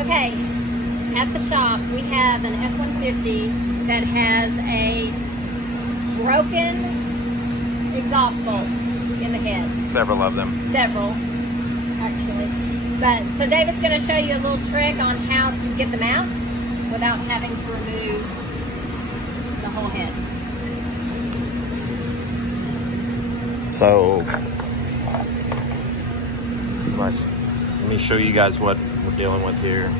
Okay, at the shop we have an F150 that has a broken exhaust bolt in the head. Several of them. Several, actually. But so David's going to show you a little trick on how to get them out without having to remove the whole head. So, let me show you guys what we're dealing with here.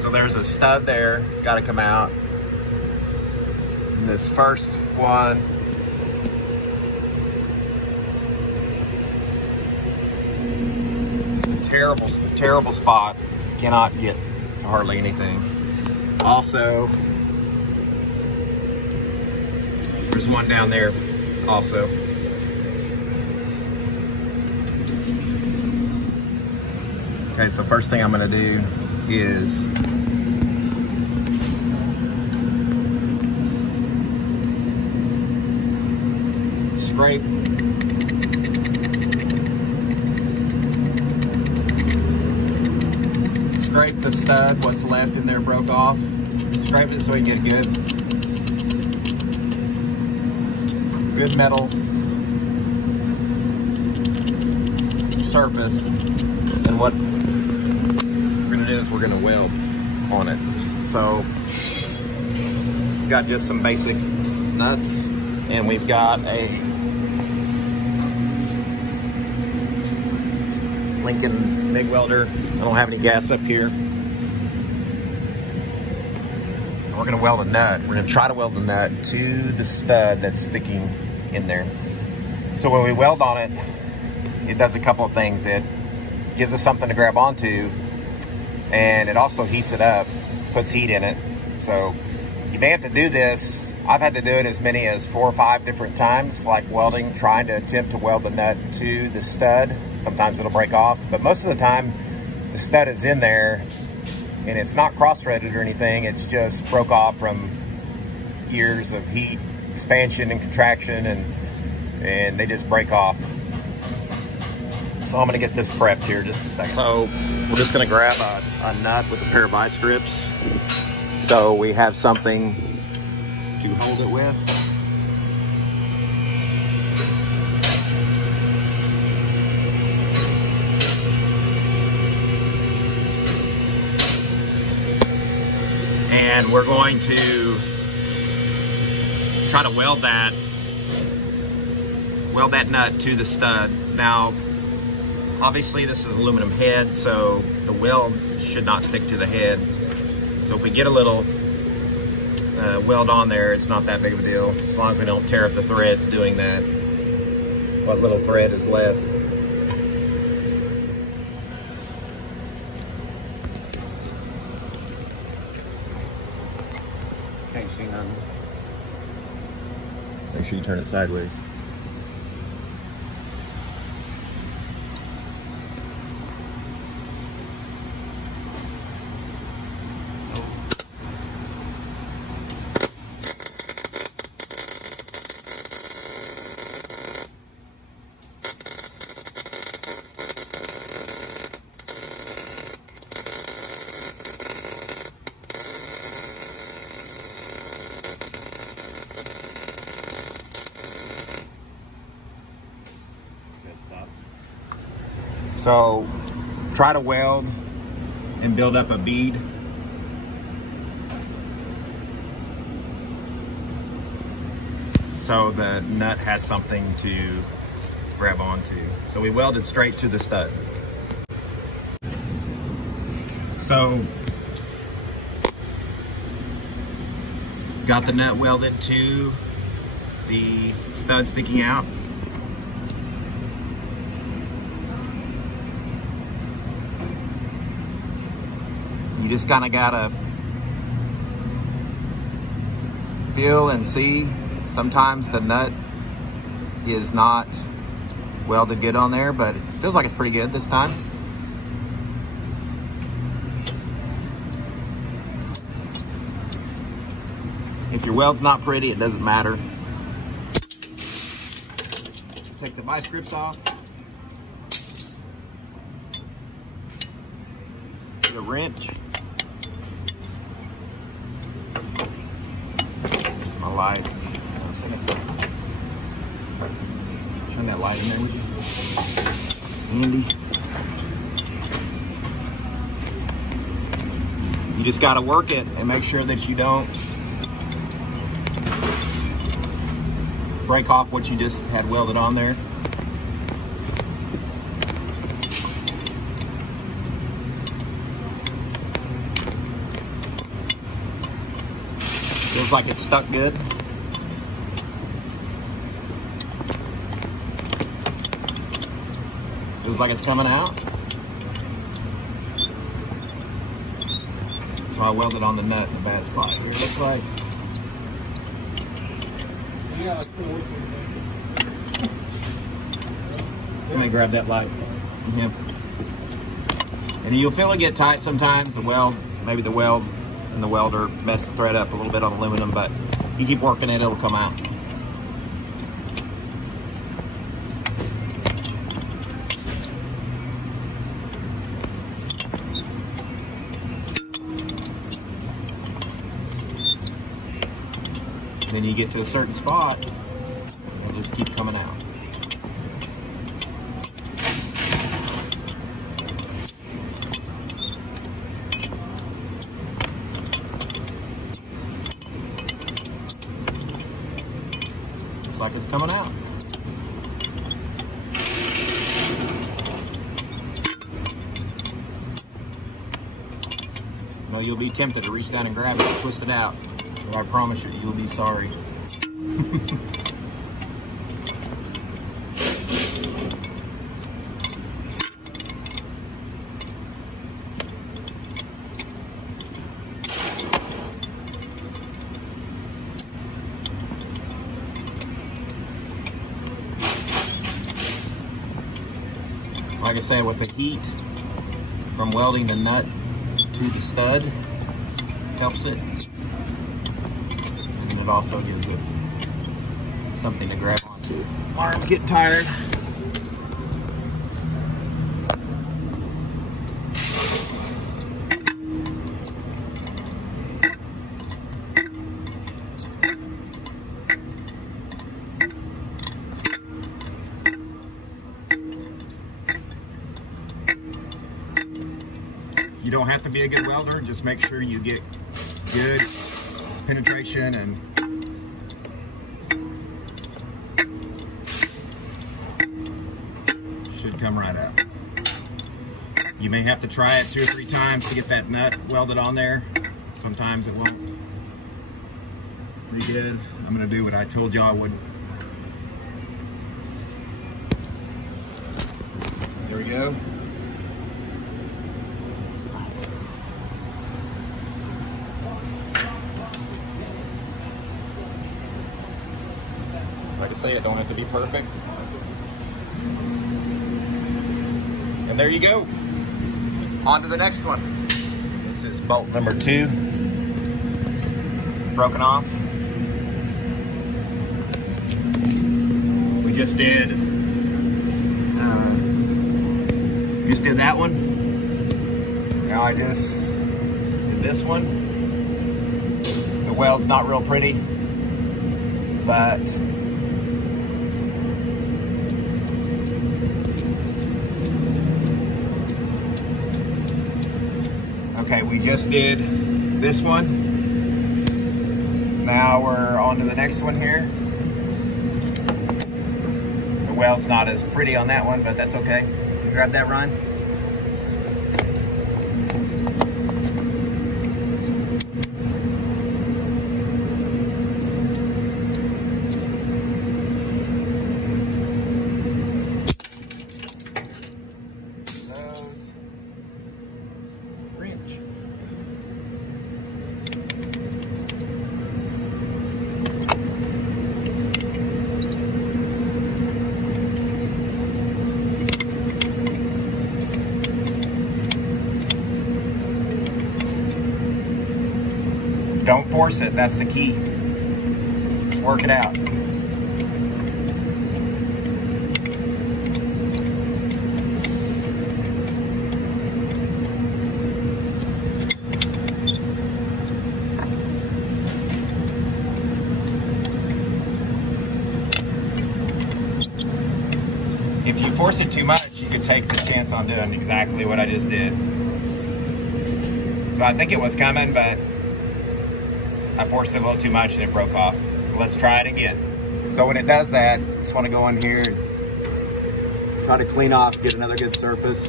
So there's a stud there, it's got to come out. And this first one, it's a terrible spot. Cannot get to hardly anything. Also, there's one down there also. Okay, so first thing I'm gonna do is scrape the stud, what's left in there broke off. Scrape it so we can get a good metal surface. And what we're gonna do is we're gonna weld on it. So we've got just some basic nuts, and we've got a Lincoln MIG welder. I don't have any gas up here. We're gonna weld a nut. We're gonna try to weld the nut to the stud that's sticking in there. So when we weld on it, it does a couple of things. It gives us something to grab onto, and it also heats it up, puts heat in it. So you may have to do this. I've had to do it as many as 4 or 5 different times, like welding, trying to attempt to weld the nut to the stud. Sometimes it'll break off, but most of the time the stud is in there and it's not cross-threaded or anything. It's just broke off from years of heat, expansion and contraction, and they just break off. So I'm gonna get this prepped here just a second. So we're just gonna grab a nut with a pair of vice grips, so we have something to hold it with. And we're going to try to weld that nut to the stud. Now, obviously this is an aluminum head, so the weld should not stick to the head. So if we get a little weld on there, it's not that big of a deal, as long as we don't tear up the threads doing that. What little thread is left. Can't see none. Make sure you turn it sideways. So try to weld and build up a bead. So the nut has something to grab onto. So we welded straight to the stud. So got the nut welded to the stud sticking out. You just kind of gotta feel and see. Sometimes the nut is not welded good on there, but it feels like it's pretty good this time. If your weld's not pretty, it doesn't matter. Take the vice grips off. a wrench. Here's my light. Turn that light in there, would you? Handy. You just got to work it and make sure that you don't break off what you just had welded on there. Feels like it's stuck good. Feels like it's coming out. So I welded on the nut in the bad spot here, it looks like. Somebody grab that light. Yeah. And you'll feel it get tight sometimes, the weld, maybe the weld and the welder mess the thread up a little bit on aluminum, but you keep working it, it'll come out. Then you get to a certain spot, it'll just keep coming out. Looks like it's coming out. You know, you'll be tempted to reach down and grab it and twist it out. But I promise you, you'll be sorry. Like I say, with the heat from welding the nut to the stud, helps it. It also gives it something to grab onto. Arms getting tired. You don't have to be a good welder, just make sure you get good penetration and should come right out. You may have to try it 2 or 3 times to get that nut welded on there. Sometimes it won't. Pretty good. I'm gonna do what I told you I would. There we go. Like I say, it don't have to be perfect. And there you go. On to the next one. This is bolt number 2. Broken off. We just did that one. Now I just did this one. The weld's not real pretty, but okay, we just did this one. Now we're on to the next one here. The weld's not as pretty on that one, but that's okay. Grab that, Ryan. Don't force it, that's the key. Work it out. If you force it too much, you could take the chance on doing exactly what I just did. So I think it was coming, but I forced it a little too much and it broke off. Let's try it again. So when it does that, just want to go in here and try to clean off, get another good surface.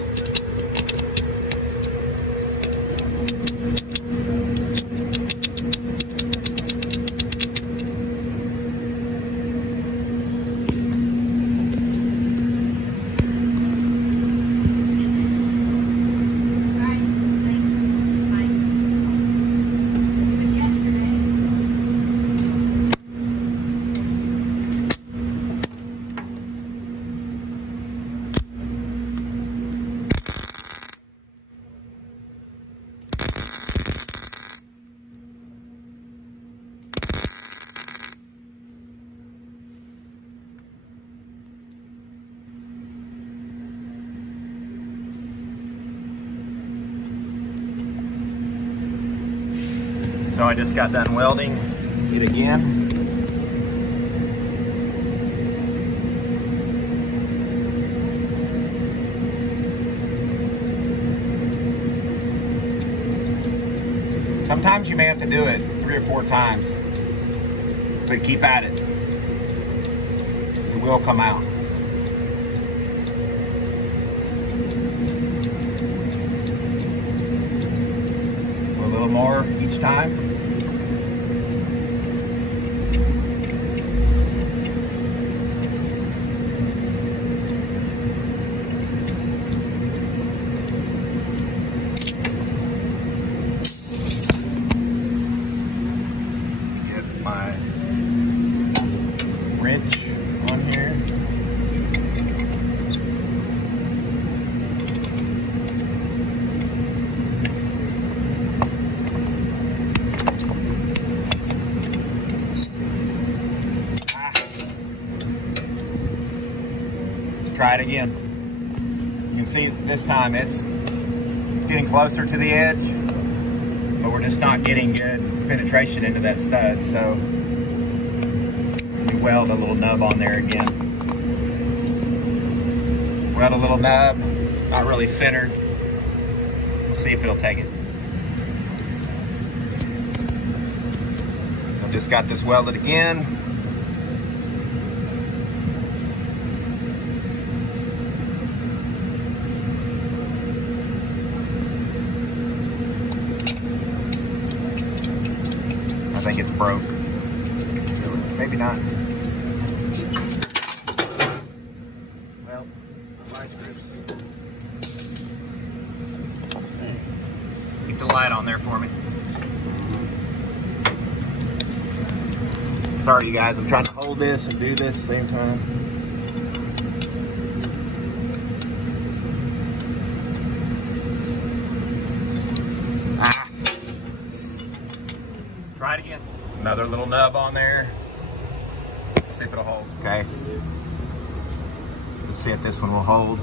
So I just got done welding it again. Sometimes you may have to do it 3 or 4 times, but keep at it. It will come out. A little more each time. Get my wrench on here. Try it again. You can see this time it's getting closer to the edge, but we're just not getting good penetration into that stud. So we weld a little nub on there again. Weld a little nub, not really centered. We'll see if it'll take it. So just got this welded again. I think it's broke. Maybe not. Well, vice grips. Keep the light on there for me. Sorry, you guys. I'm trying to hold this and do this at the same time. Try it again. Another little nub on there. Let's see if it'll hold. Okay. Let's see if this one will hold.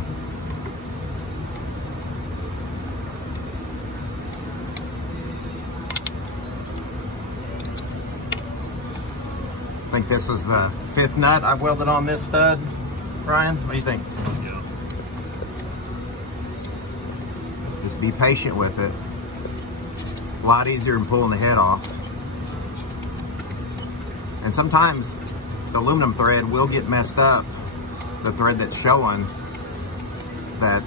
I think this is the 5th nut I've welded on this stud. Ryan, what do you think? Yeah. Just be patient with it. A lot easier than pulling the head off. And sometimes the aluminum thread will get messed up. The thread that's showing, the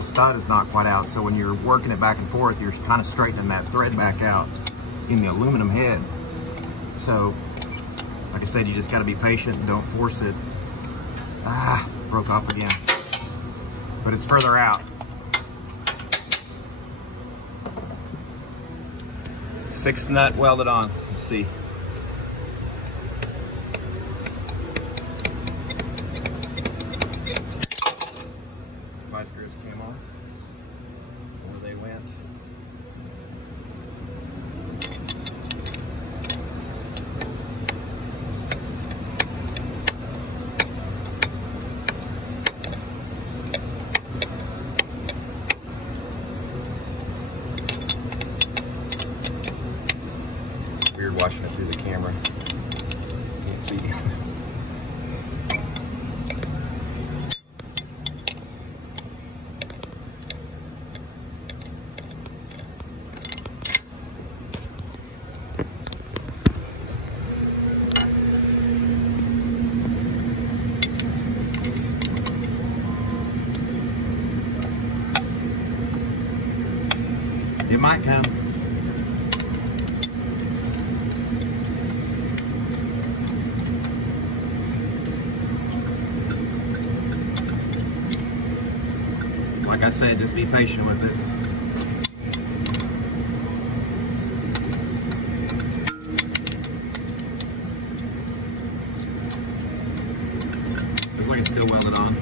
stud is not quite out. So when you're working it back and forth, you're kind of straightening that thread back out in the aluminum head. So, like I said, you just got to be patient and don't force it. Broke off again. But it's further out. 6th nut welded on. Let's see. My screws came off. Where they went. Weird watching it through the camera. Can't see. It might come. Like I said, just be patient with it. Looks like it's still welded on.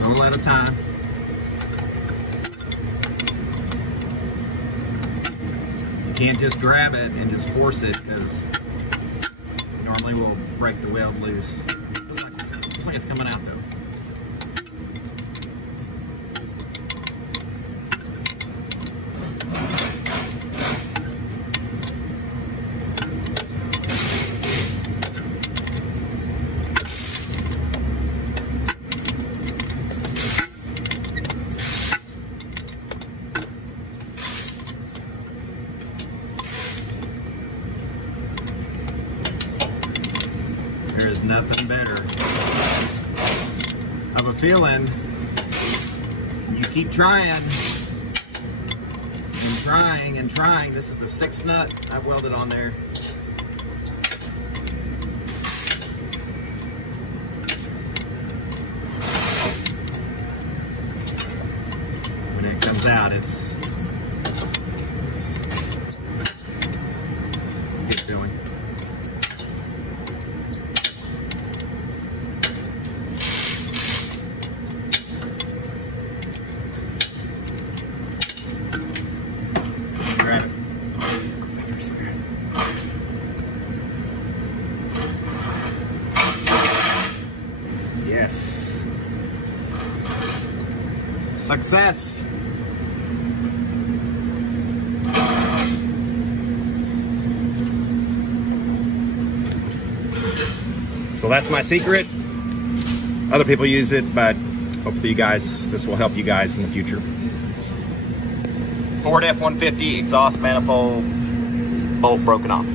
A little at a time. You can't just grab it and just force it, because normally we'll break the weld loose. Looks like it's coming out though. There is nothing better of a feeling. You keep trying and trying and trying. This is the 6th nut I've welded on there. When it comes out, it's a good feeling. Grab it. Yes. Success. So that's my secret. Other people use it, but hopefully this will help you guys in the future. Ford F-150 exhaust manifold bolt broken off.